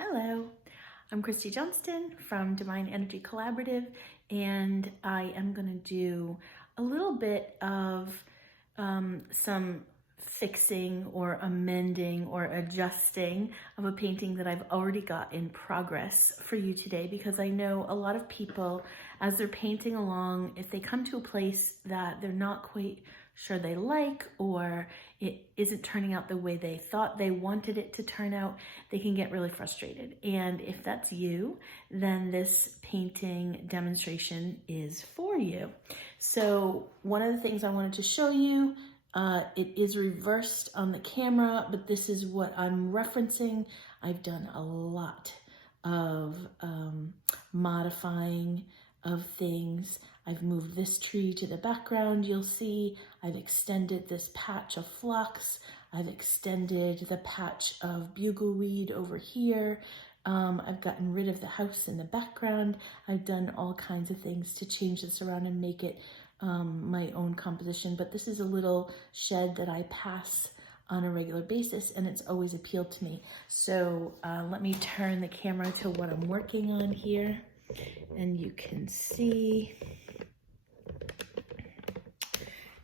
Hello, I'm Christy Johnston from Divine Energy Collaborative, and I am going to do a little bit of some fixing or amending or adjusting of a painting that I've already got in progress for you today, because I know a lot of people, as they're painting along, if they come to a place that they're not quite sure they like, or it isn't turning out the way they thought they wanted it to turn out, they can get really frustrated. And if that's you, then this painting demonstration is for you. So one of the things I wanted to show you, it is reversed on the camera, but this is what I'm referencing. I've done a lot of modifying of things. I've moved this tree to the background, you'll see. I've extended this patch of phlox. I've extended the patch of bugleweed over here. I've gotten rid of the house in the background. I've done all kinds of things to change this around and make it my own composition. But this is a little shed that I pass on a regular basis, and it's always appealed to me. So let me turn the camera to what I'm working on here, and you can see.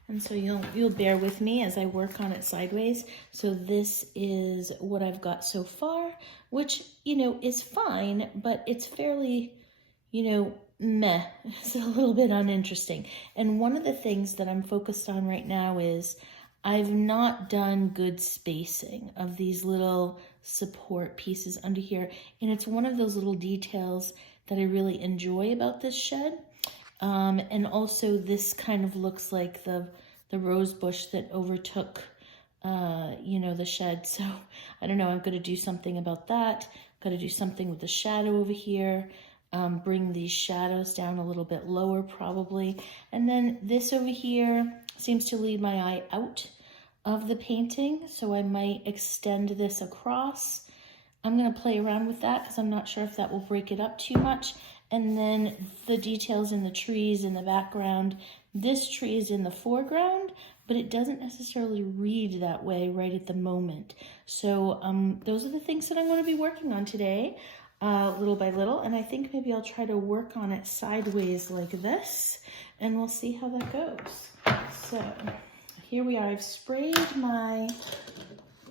And so you'll bear with me as I work on it sideways. So this is what I've got so far, which, is fine, but it's fairly, meh. It's a little bit uninteresting. And one of the things that I'm focused on right now is I've not done good spacing of these little support pieces under here. And it's one of those little details that I really enjoy about this shed. And also this kind of looks like the rose bush that overtook, the shed. So I don't know, I'm going to do something about that. Got to do something with the shadow over here. Bring these shadows down a little bit lower probably. And then this over here seems to lead my eye out of the painting. So I might extend this across. I'm going to play around with that because I'm not sure if that will break it up too much. And then the details in the trees in the background. This tree is in the foreground, but it doesn't necessarily read that way right at the moment. So those are the things that I'm going to be working on today, little by little. And I think maybe I'll try to work on it sideways like this, and we'll see how that goes. So here we are. I've sprayed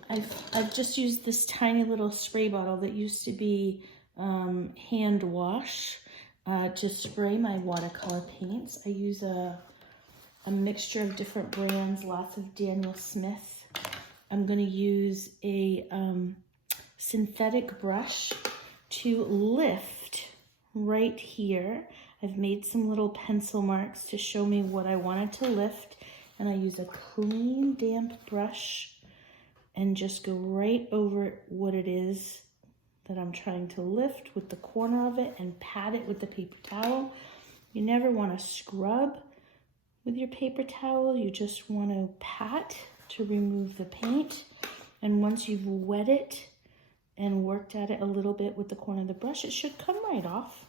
I've just used this tiny little spray bottle that used to be hand wash to spray my watercolor paints. I use a mixture of different brands, lots of Daniel Smith. I'm going to use a synthetic brush to lift right here. I've made some little pencil marks to show me what I wanted to lift, and I use a clean, damp brush and just go right over what it is that I'm trying to lift with the corner of it and pat it with the paper towel. You never want to scrub with your paper towel. You just want to pat to remove the paint. And once you've wet it and worked at it a little bit with the corner of the brush, it should come right off.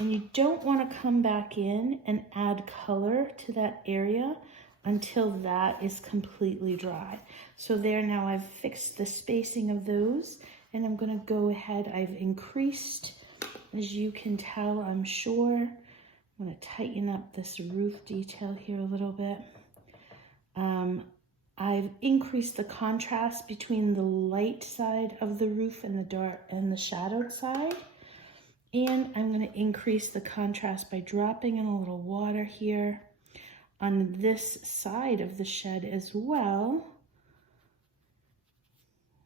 And you don't want to come back in and add color to that area until that is completely dry. So there, now I've fixed the spacing of those, and I'm going to go ahead. I've increased, as you can tell, I'm sure. I'm going to tighten up this roof detail here a little bit. I've increased the contrast between the light side of the roof and the dark and the shadowed side. And I'm going to increase the contrast by dropping in a little water here on this side of the shed as well,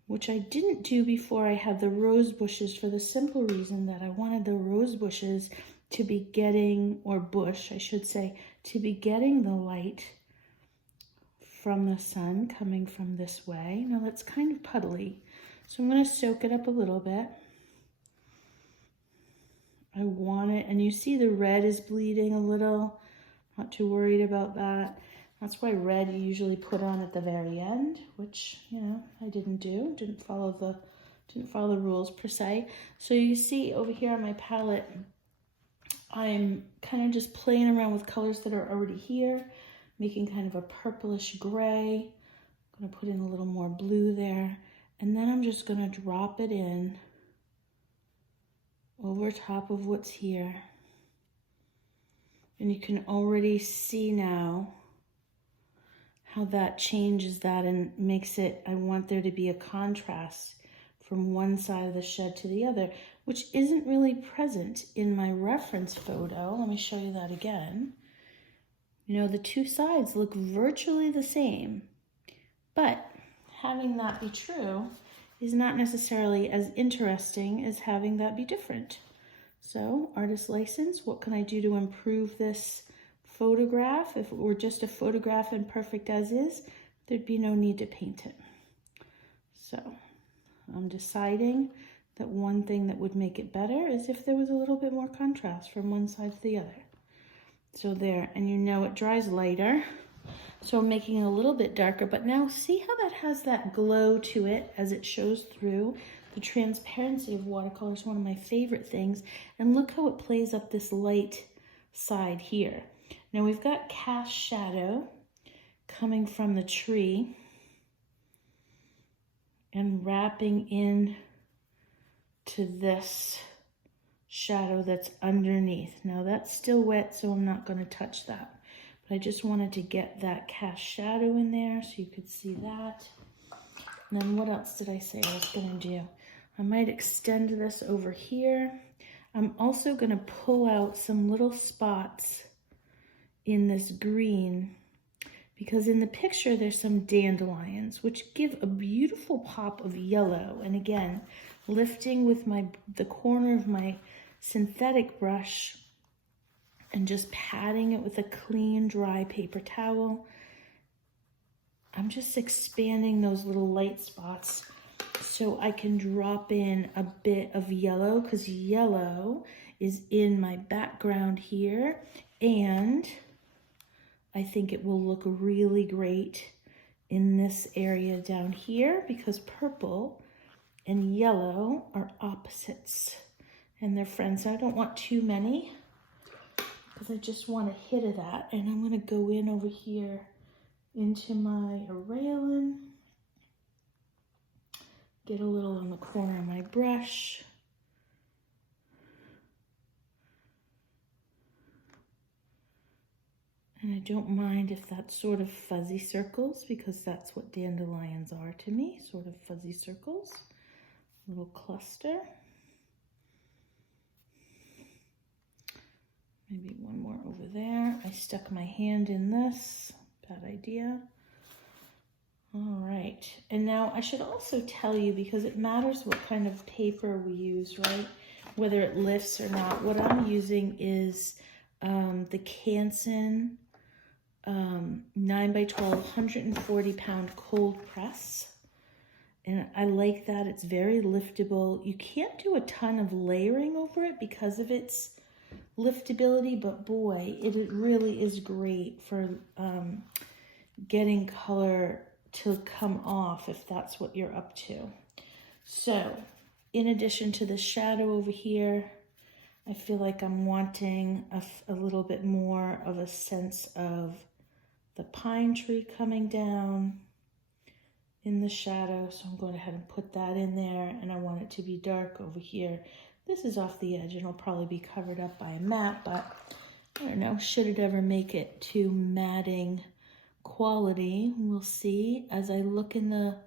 which I didn't do before I had the rose bushes, for the simple reason that I wanted the rose bushes to be getting, or bush I should say, to be getting the light from the sun coming from this way. Now that's kind of puddly, so I'm going to soak it up a little bit. I want it, and you see the red is bleeding a little. Not too worried about that. That's why red you usually put on at the very end, which, I didn't do. Didn't follow the rules per se. So you see over here on my palette, I'm kind of just playing around with colors that are already here, making kind of a purplish gray. I'm going to put in a little more blue there, and then I'm just going to drop it in over top of what's here. And you can already see now how that changes that and makes it, I want there to be a contrast from one side of the shed to the other, which isn't really present in my reference photo. Let me show you that again. You know, the two sides look virtually the same, but having that be true is not necessarily as interesting as having that be different. So, artist license, what can I do to improve this photograph? If it were just a photograph and perfect as is, there'd be no need to paint it. So, I'm deciding that one thing that would make it better is if there was a little bit more contrast from one side to the other. So there, and you know it dries lighter, so I'm making it a little bit darker, but now see how that has that glow to it as it shows through. The transparency of watercolor is one of my favorite things, and look how it plays up this light side here. Now we've got cast shadow coming from the tree and wrapping in to this shadow that's underneath. Now that's still wet, so I'm not going to touch that. But I just wanted to get that cast shadow in there so you could see that. And then what else did I say I was going to do? I might extend this over here. I'm also going to pull out some little spots in this green because in the picture there's some dandelions which give a beautiful pop of yellow. And again, lifting with the corner of my synthetic brush and just patting it with a clean, dry paper towel. I'm just expanding those little light spots so I can drop in a bit of yellow because yellow is in my background here, and I think it will look really great in this area down here because purple and yellow are opposites. And they're friends. I don't want too many because I just want a hit of that. And I'm going to go in over here into my Araylin. Get a little on the corner of my brush. And I don't mind if that's sort of fuzzy circles because that's what dandelions are to me, sort of fuzzy circles. Little cluster. Maybe one more over there. I stuck my hand in this. Bad idea. All right. And now I should also tell you, because it matters what kind of paper we use, right? Whether it lifts or not. What I'm using is the Canson 9x12 140 pound cold press. And I like that. It's very liftable. You can't do a ton of layering over it because of its liftability, but boy, it really is great for getting color to come off if that's what you're up to. So in addition to the shadow over here, I feel like I'm wanting a little bit more of a sense of the pine tree coming down in the shadow. So I'm going ahead and put that in there, and I want it to be dark over here. This is off the edge and it'll probably be covered up by a mat, but I don't know, should it ever make it to matting quality, we'll see. As I look in the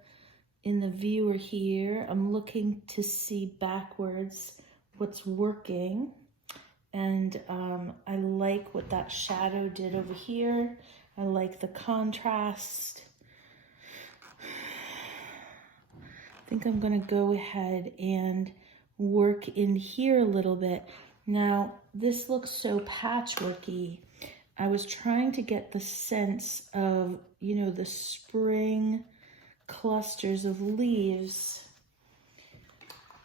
viewer here, I'm looking to see backwards what's working, and I like what that shadow did over here. I like the contrast. I think I'm gonna go ahead and work in here a little bit. Now, this looks so patchworky. I was trying to get the sense of, you know, the spring clusters of leaves,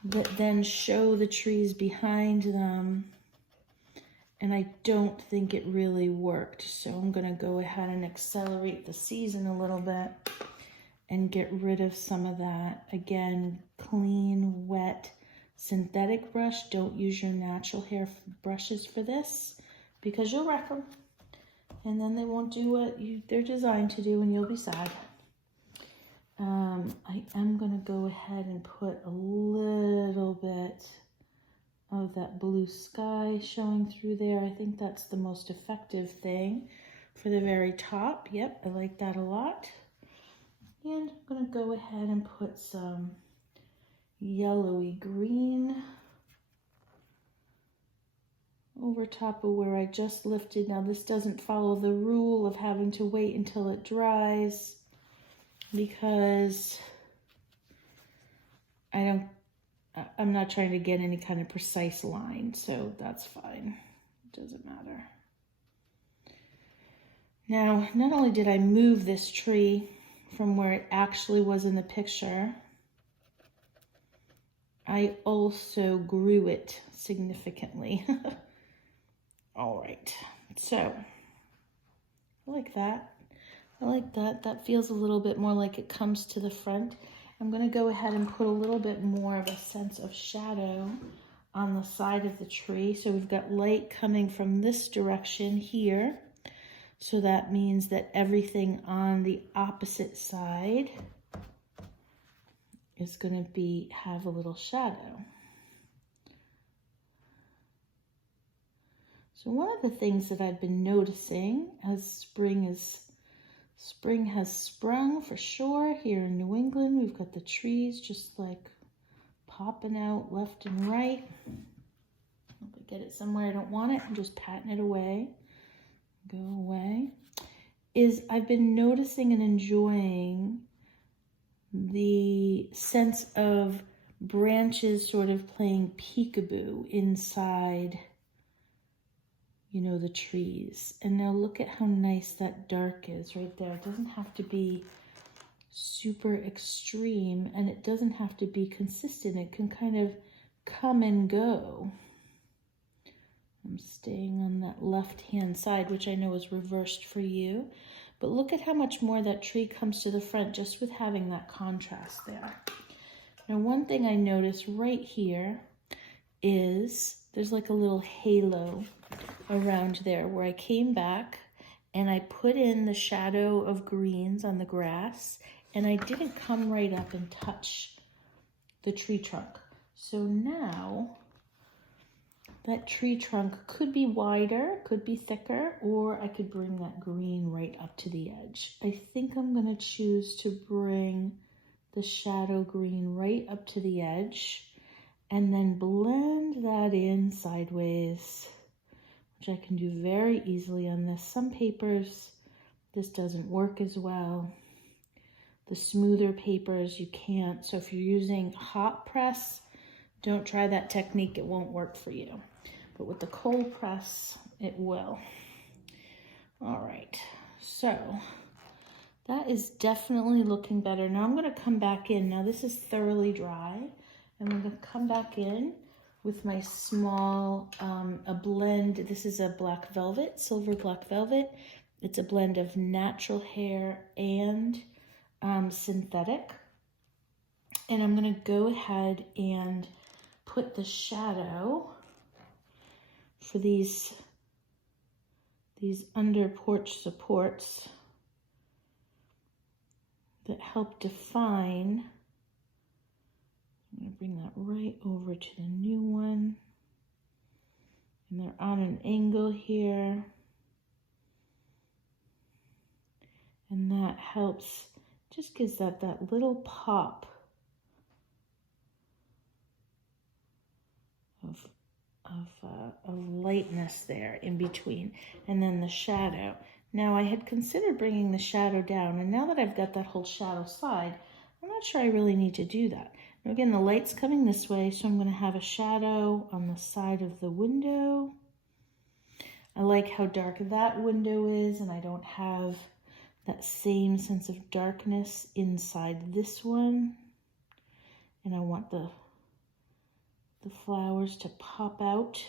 but then show the trees behind them. And I don't think it really worked. So I'm gonna go ahead and accelerate the season a little bit and get rid of some of that. Again, clean, wet, synthetic brush. Don't use your natural hair brushes for this because you'll wreck them. And then they won't do what they're designed to do and you'll be sad. I am going to go ahead and put a little bit of that blue sky showing through there. I think that's the most effective thing for the very top. Yep, I like that a lot. And I'm gonna go ahead and put some yellowy green over top of where I just lifted. Now this doesn't follow the rule of having to wait until it dries because I'm not trying to get any kind of precise line, so that's fine. It doesn't matter. Now, not only did I move this tree from where it actually was in the picture, I also grew it significantly. All right, so I like that. I like that. That feels a little bit more like it comes to the front. I'm going to go ahead and put a little bit more of a sense of shadow on the side of the tree. So we've got light coming from this direction here. So that means that everything on the opposite side is going to have a little shadow. So one of the things that I've been noticing as spring has sprung for sure here in New England. We've got the trees just like popping out left and right. If I get it somewhere I don't want it, I'm just patting it away. Go away. I've been noticing and enjoying the sense of branches sort of playing peekaboo inside, you know, the trees. And now look at how nice that dark is right there. It doesn't have to be super extreme and it doesn't have to be consistent. It can kind of come and go. I'm staying on that left-hand side, which I know is reversed for you. But look at how much more that tree comes to the front just with having that contrast there. Now, one thing I notice right here is there's like a little halo around there where I came back and I put in the shadow of greens on the grass and I didn't come right up and touch the tree trunk. So now that tree trunk could be wider, could be thicker, or I could bring that green right up to the edge. I think I'm going to choose to bring the shadow green right up to the edge and then blend that in sideways, which I can do very easily on this. Some papers, this doesn't work as well. The smoother papers, you can't. So if you're using hot press, don't try that technique. It won't work for you. But with the cold press, it will. All right, so that is definitely looking better. Now I'm going to come back in. Now this is thoroughly dry. I'm going to come back in with my small, a blend. This is a black velvet, silver black velvet. It's a blend of natural hair and synthetic. And I'm going to go ahead and put the shadow for these under porch supports that help define. I'm going to bring that right over to the new one. And they're on an angle here. And that helps, just gives that little pop of lightness there in between. And then the shadow. Now I had considered bringing the shadow down, and now that I've got that whole shadow side, I'm not sure I really need to do that. Now again, the light's coming this way, so I'm going to have a shadow on the side of the window. I like how dark that window is, and I don't have that same sense of darkness inside this one. And I want the flowers to pop out.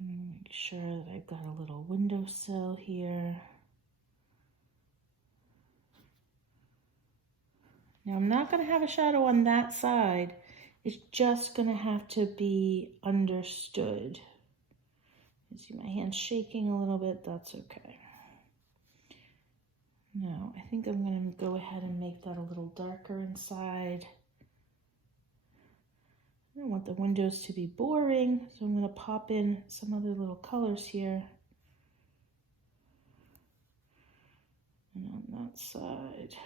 Make sure that I've got a little windowsill here. Now I'm not going to have a shadow on that side. It's just going to have to be understood. You see my hand shaking a little bit, that's okay. Now I think I'm going to go ahead and make that a little darker inside. I don't want the windows to be boring, so I'm going to pop in some other little colors here. And on that side.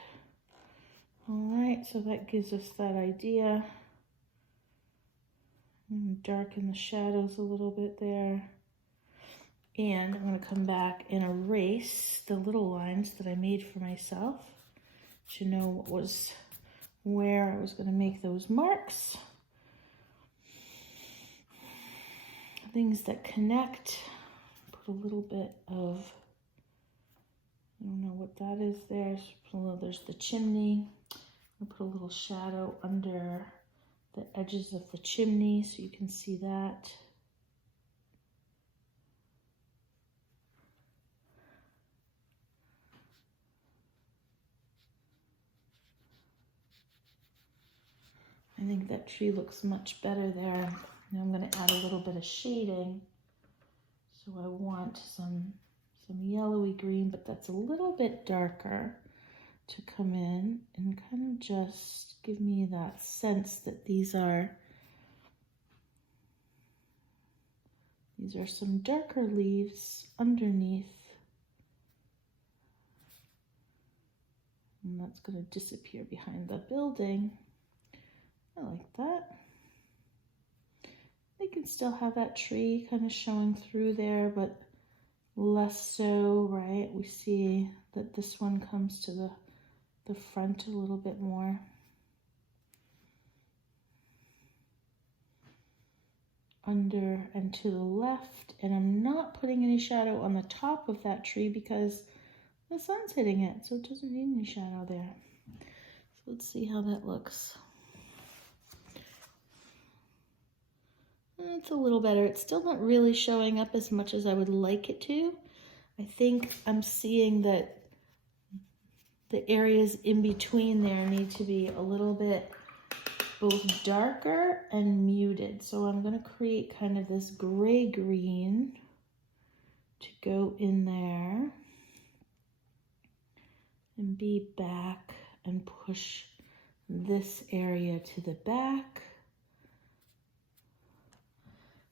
All right, so that gives us that idea. Darken the shadows a little bit there. And I'm going to come back and erase the little lines that I made for myself to know what was where I was going to make those marks. Things that connect. Put a little bit of, I don't know what that is there. There's the chimney. I'm going to put a little shadow under the edges of the chimney so you can see that. I think that tree looks much better there. Now I'm going to add a little bit of shading. So I want some yellowy green, but that's a little bit darker, to come in and kind of just give me that sense that these are some darker leaves underneath. And that's going to disappear behind the building. I like that. They can still have that tree kind of showing through there, but less so, right? We see that this one comes to the front a little bit more. Under and to the left, and I'm not putting any shadow on the top of that tree because the sun's hitting it, so it doesn't need any shadow there. So let's see how that looks. It's a little better. It's still not really showing up as much as I would like it to. I think I'm seeing that the areas in between there need to be a little bit both darker and muted. So I'm going to create kind of this gray-green to go in there and be back and push this area to the back.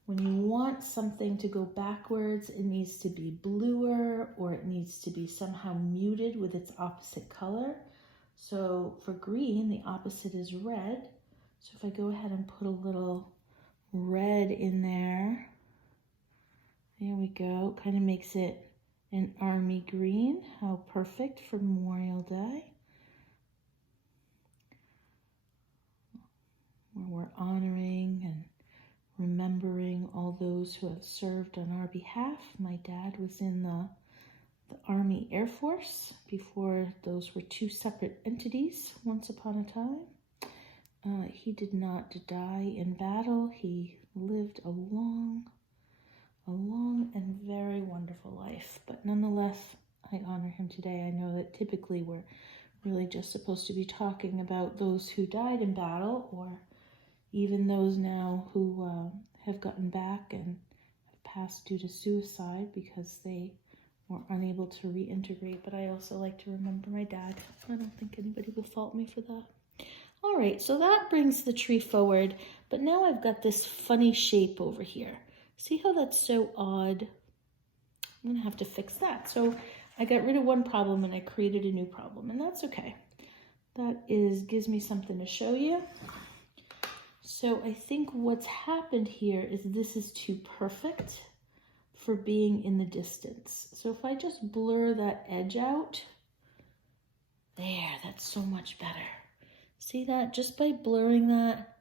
When you want something to go backwards, it needs to be bluer or it needs to be somehow muted with its opposite color. So for green, the opposite is red. So if I go ahead and put a little red in there, there we go. Kind of makes it an army green. How perfect for Memorial Day, where we're honoring and remembering all those who have served on our behalf. My dad was in the Army Air Force before those were two separate entities once upon a time. He did not die in battle. He lived a long and very wonderful life. But nonetheless, I honor him today. I know that typically we're really just supposed to be talking about those who died in battle, or even those now who have gotten back and have passed due to suicide because they were unable to reintegrate. But I also like to remember my dad. I don't think anybody will fault me for that. All right, so that brings the tree forward, but now I've got this funny shape over here. See how that's so odd? I'm gonna have to fix that. So I got rid of one problem and I created a new problem, and that's okay. That gives me something to show you. So I think what's happened here is this is too perfect for being in the distance. So if I just blur that edge out, there, that's so much better. See that? Just by blurring that,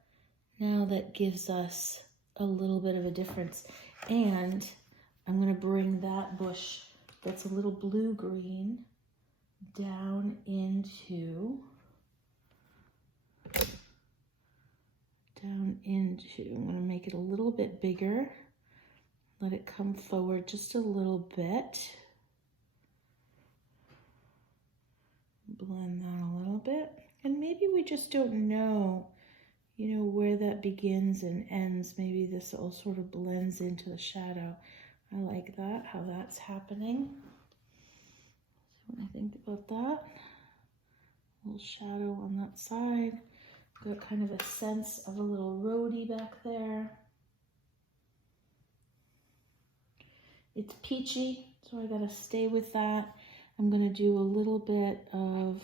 now that gives us a little bit of a difference. And I'm going to bring that bush that's a little blue-green down into, I'm going to make it a little bit bigger. Let it come forward just a little bit. Blend that a little bit. And maybe we just don't know, where that begins and ends. Maybe this all sort of blends into the shadow. I like that, how that's happening. So when I think about that, a little shadow on that side. Got kind of a sense of a little roadie back there. It's peachy, so I gotta stay with that. I'm gonna do a little bit of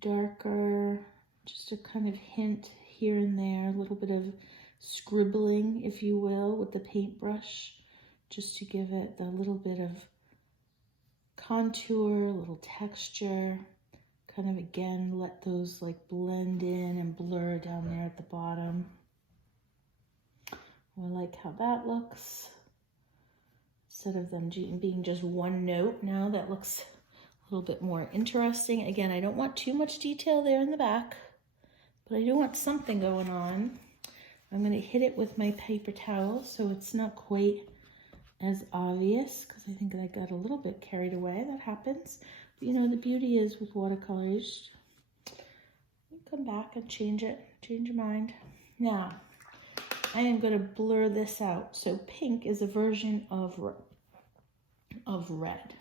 darker, just a kind of hint here and there, a little bit of scribbling, if you will, with the paintbrush, just to give it a little bit of contour, a little texture, kind of again, let those like blend in and blur down there at the bottom. I like how that looks. Instead of them being just one note, now that looks a little bit more interesting. Again, I don't want too much detail there in the back, but I do want something going on. I'm going to hit it with my paper towel so it's not quite as obvious, because I think I got a little bit carried away. That happens. But you know, the beauty is with watercolors, you come back and change it, change your mind. Now, I am going to blur this out. So pink is a version of red.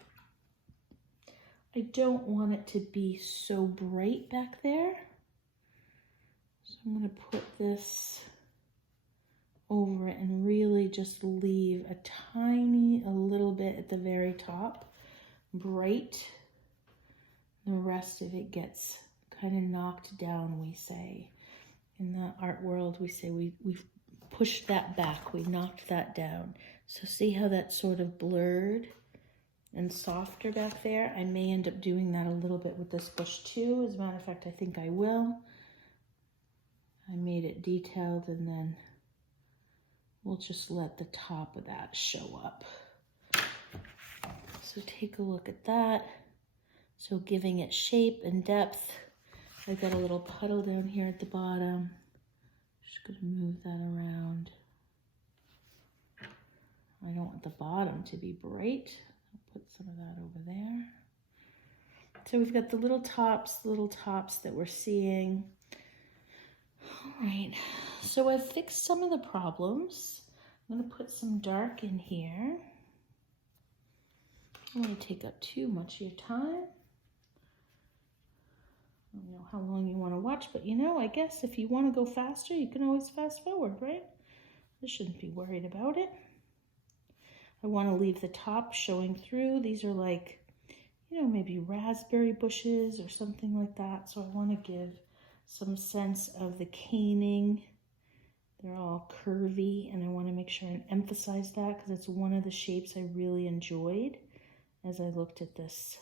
I don't want it to be so bright back there. So I'm going to put this over it and really just leave a little bit at the very top, bright. The rest of it gets kind of knocked down, we say. In the art world, we say we've pushed that back, we knocked that down. So see how that's sort of blurred and softer back there? I may end up doing that a little bit with this bush too. As a matter of fact, I think I will. I made it detailed, and then we'll just let the top of that show up. So take a look at that. So giving it shape and depth. I got a little puddle down here at the bottom. Just gonna move that around. I don't want the bottom to be bright. I'll put some of that over there. So we've got the little tops that we're seeing. All right, so I've fixed some of the problems. I'm gonna put some dark in here. I don't want to take up too much of your time. I don't know how long you want to watch, but you know, I guess if you want to go faster, you can always fast forward, right? I shouldn't be worried about it. I want to leave the top showing through. These are like, you know, maybe raspberry bushes or something like that. So I want to give some sense of the caning. They're all curvy, and I want to make sure and emphasize that because it's one of the shapes I really enjoyed as I looked at this.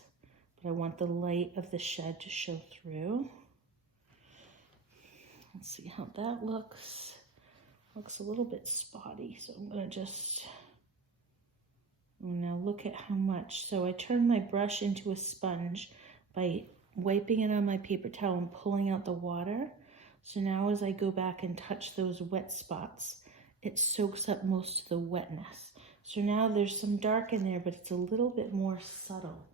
But I want the light of the shed to show through. Let's see how that looks. Looks a little bit spotty, so I'm going to just... Now look at how much. So I turned my brush into a sponge by wiping it on my paper towel and pulling out the water. So now as I go back and touch those wet spots, it soaks up most of the wetness. So now there's some dark in there, but it's a little bit more subtle.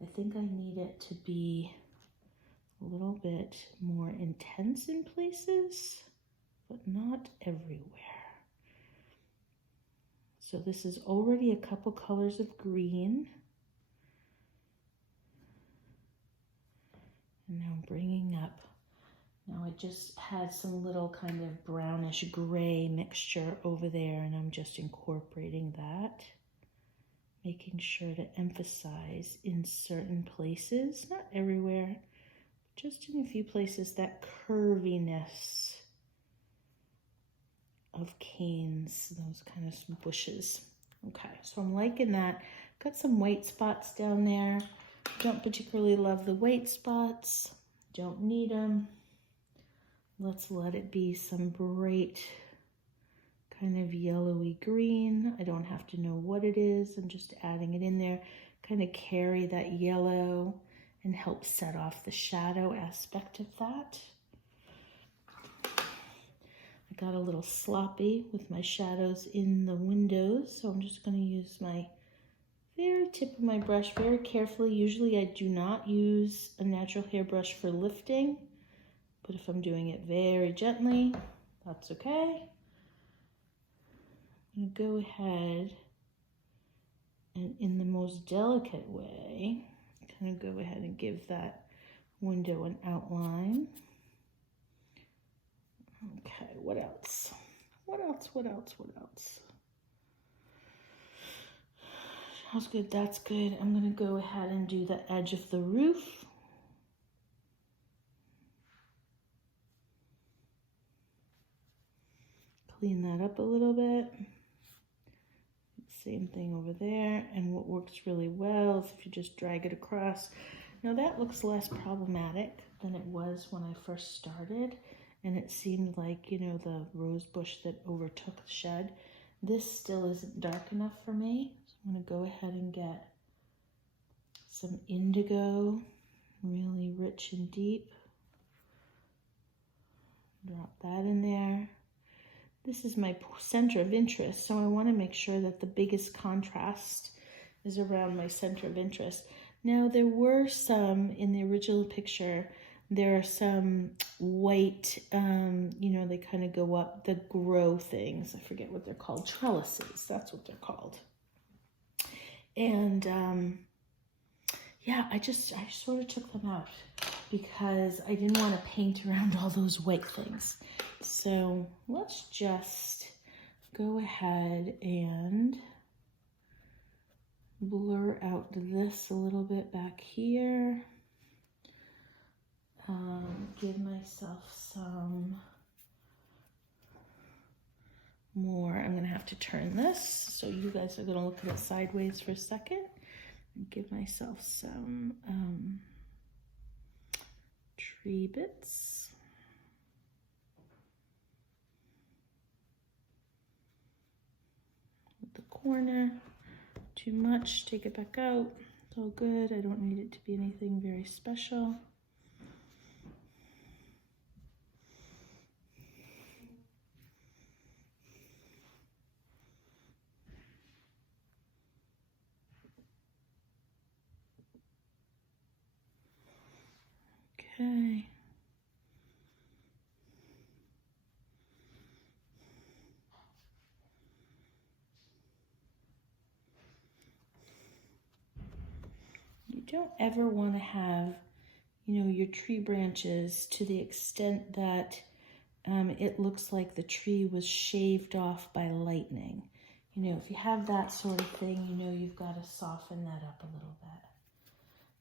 I think I need it to be a little bit more intense in places, but not everywhere. So this is already a couple colors of green. And now I'm bringing up, now I just had some little kind of brownish gray mixture over there, and I'm just incorporating that, making sure to emphasize in certain places, not everywhere, just in a few places, that curviness of canes, those kind of bushes. Okay, so I'm liking that. Got some white spots down there. Don't particularly love the white spots. Don't need them. Let's let it be some bright kind of yellowy green. I don't have to know what it is. I'm just adding it in there. Kind of carry that yellow and help set off the shadow aspect of that. I got a little sloppy with my shadows in the windows, so I'm just going to use my very tip of my brush very carefully. Usually I do not use a natural hair brush for lifting, but if I'm doing it very gently, that's okay. I'm going to go ahead and in the most delicate way, kind of go ahead and give that window an outline. Okay, what else? What else, what else, what else? That's good, that's good. I'm gonna go ahead and do the edge of the roof. Clean that up a little bit. Same thing over there. And what works really well is if you just drag it across. Now that looks less problematic than it was when I first started. And it seemed like, you know, the rose bush that overtook the shed. This still isn't dark enough for me. So I'm gonna go ahead and get some indigo, really rich and deep. Drop that in there. This is my center of interest, so I want to make sure that the biggest contrast is around my center of interest. Now, there were some in the original picture, there are some white, you know, they kind of go up, the grow things. I forget what they're called, trellises, that's what they're called. And yeah, I sort of took them out because I didn't want to paint around all those white things. So let's just go ahead and blur out this a little bit back here. Give myself some more. I'm gonna have to turn this, so you guys are gonna look at it sideways for a second. And give myself some tree bits. With the corner, too much, take it back out. It's all good, I don't need it to be anything very special. Okay. You don't ever want to have, you know, your tree branches to the extent that it looks like the tree was shaved off by lightning. You know, if you have that sort of thing, you know you've got to soften that up a little bit.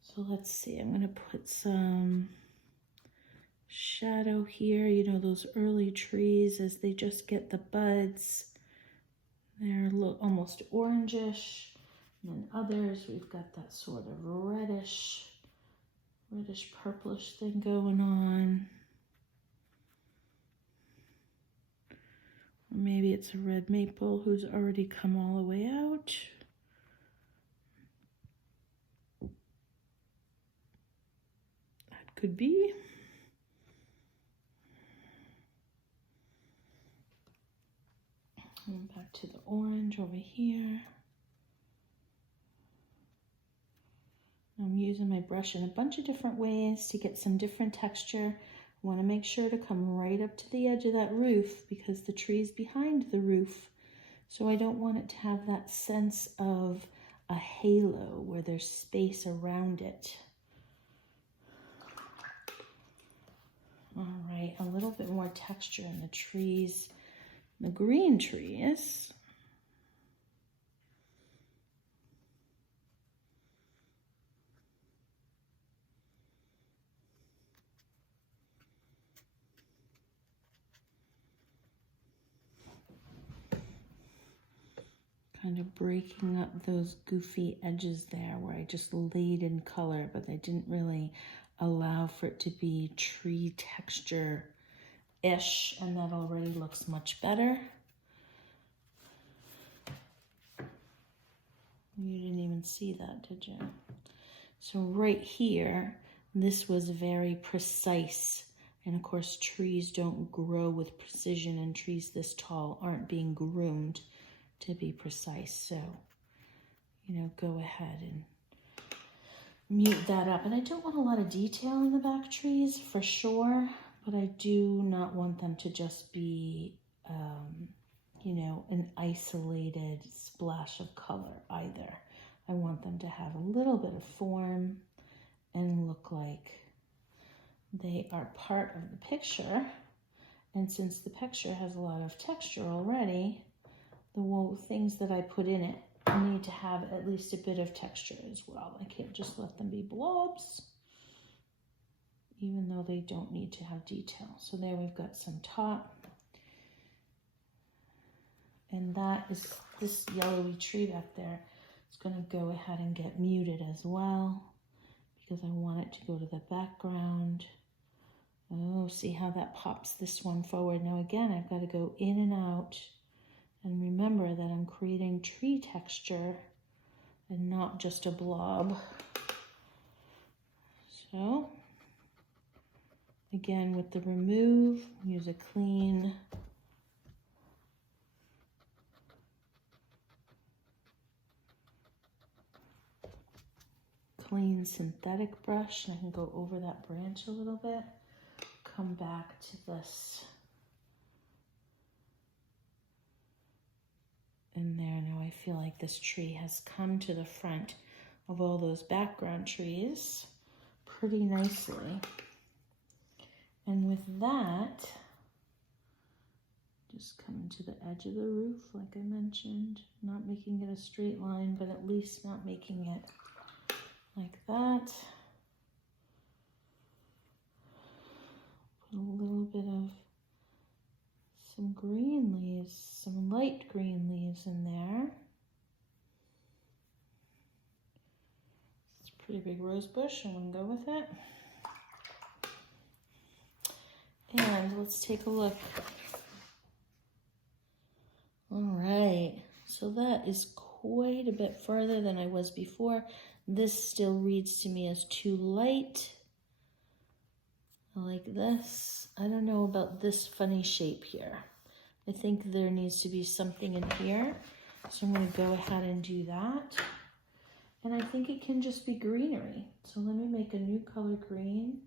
So let's see, I'm going to put some shadow here. You know, those early trees, as they just get the buds, they're almost orangish. And then others, we've got that sort of reddish purplish thing going on. Or maybe it's a red maple who's already come all the way out. That could be. And back to the orange over here. I'm using my brush in a bunch of different ways to get some different texture. I want to make sure to come right up to the edge of that roof because the tree's behind the roof. So I don't want it to have that sense of a halo where there's space around it. All right, a little bit more texture in the trees, the green trees. Kind of breaking up those goofy edges there where I just laid in color, but I didn't really allow for it to be tree texture-ish, and that already looks much better. You didn't even see that, did you? So right here, this was very precise. And of course, trees don't grow with precision, and trees this tall aren't being groomed to be precise. So, you know, go ahead and mute that up. And I don't want a lot of detail in the back trees for sure, but I do not want them to just be, you know, an isolated splash of color either. I want them to have a little bit of form and look like they are part of the picture And since the picture has a lot of texture already, the things that I put in it need to have at least a bit of texture as well. I can't just let them be blobs, even though they don't need to have detail. So there we've got some top. And that is this yellowy tree back there. It's going to go ahead and get muted as well because I want it to go to the background. Oh, see how that pops this one forward. Now again, I've got to go in and out and remember that I'm creating tree texture and not just a blob. So again, with the remove, use a clean synthetic brush, and I can go over that branch a little bit, come back to this, and there. Now I feel like this tree has come to the front of all those background trees pretty nicely. And with that, just coming to the edge of the roof, like I mentioned, not making it a straight line, but at least not making it like that. Put a little bit of some green leaves, some light green leaves in there. It's a pretty big rose bush, I'm gonna go with it. And let's take a look. All right, so that is quite a bit further than I was before. This still reads to me as too light. I like this. I don't know about this funny shape here. I think there needs to be something in here. So I'm going to go ahead and do that. And I think it can just be greenery. So let me make a new color green.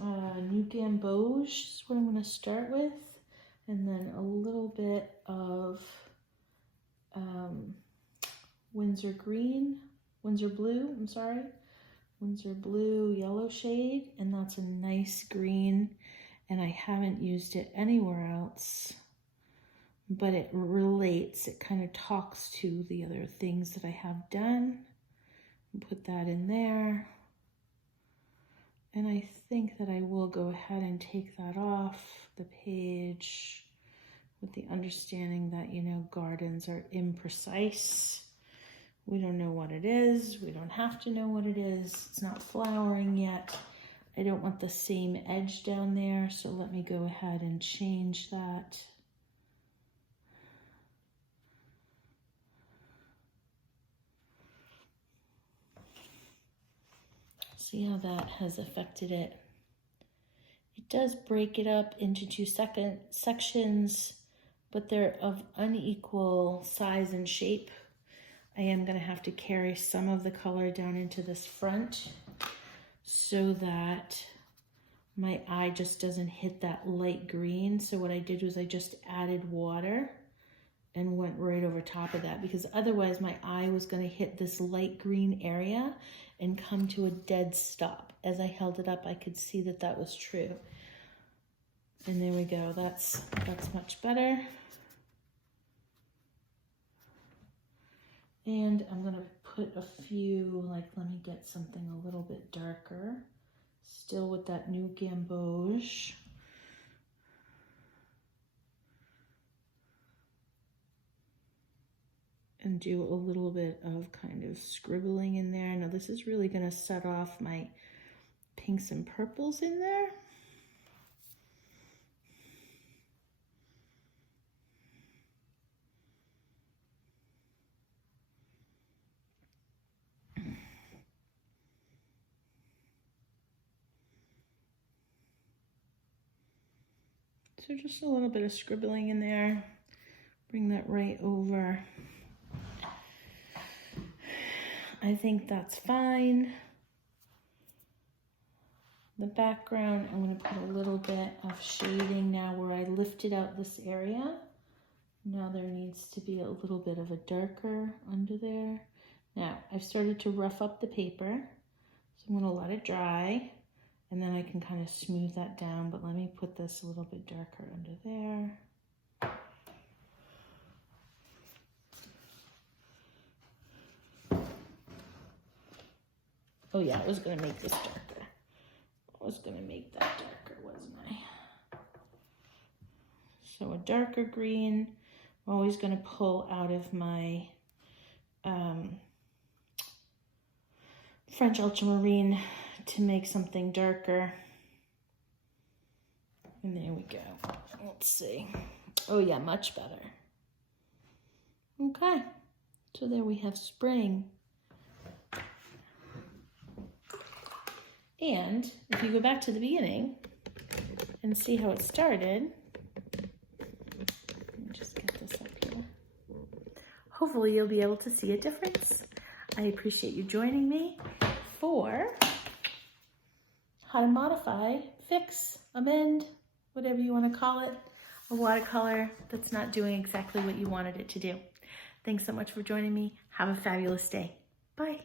New gamboge is what I'm going to start with. And then a little bit of Windsor blue, Windsor blue yellow shade, and that's a nice green, and I haven't used it anywhere else, but it relates, it kind of talks to the other things that I have done. Put that in there, and I think that I will go ahead and take that off the page with the understanding that, you know, gardens are imprecise. We don't know what it is. We don't have to know what it is. It's not flowering yet. I don't want the same edge down there, so let me go ahead and change that. See how that has affected it. It does break it up into two sections, but they're of unequal size and shape. I am going to have to carry some of the color down into this front so that my eye just doesn't hit that light green. So what I did was I just added water and went right over top of that, because otherwise my eye was going to hit this light green area and come to a dead stop. As I held it up, I could see that that was true. And there we go. That's much better. And I'm gonna put a few, like, let me get something a little bit darker, still with that new gamboge. And do a little bit of kind of scribbling in there. Now this is really gonna set off my pinks and purples in there. So just a little bit of scribbling in there. Bring that right over. I think that's fine. The background, I'm going to put a little bit of shading now where I lifted out this area. Now there needs to be a little bit of a darker under there. Now I've started to rough up the paper, so I'm going to let it dry. And then I can kind of smooth that down, but let me put this a little bit darker under there. Oh yeah, I was gonna make this darker. I was gonna make that darker, wasn't I? So a darker green. I'm always gonna pull out of my French ultramarine to make something darker. And there we go. Let's see. Oh yeah, much better. Okay, so there we have spring. And if you go back to the beginning and see how it started, let me just get this up here. Hopefully you'll be able to see a difference. I appreciate you joining me for how to modify, fix, amend, whatever you want to call it, a watercolor that's not doing exactly what you wanted it to do. Thanks so much for joining me. Have a fabulous day. Bye.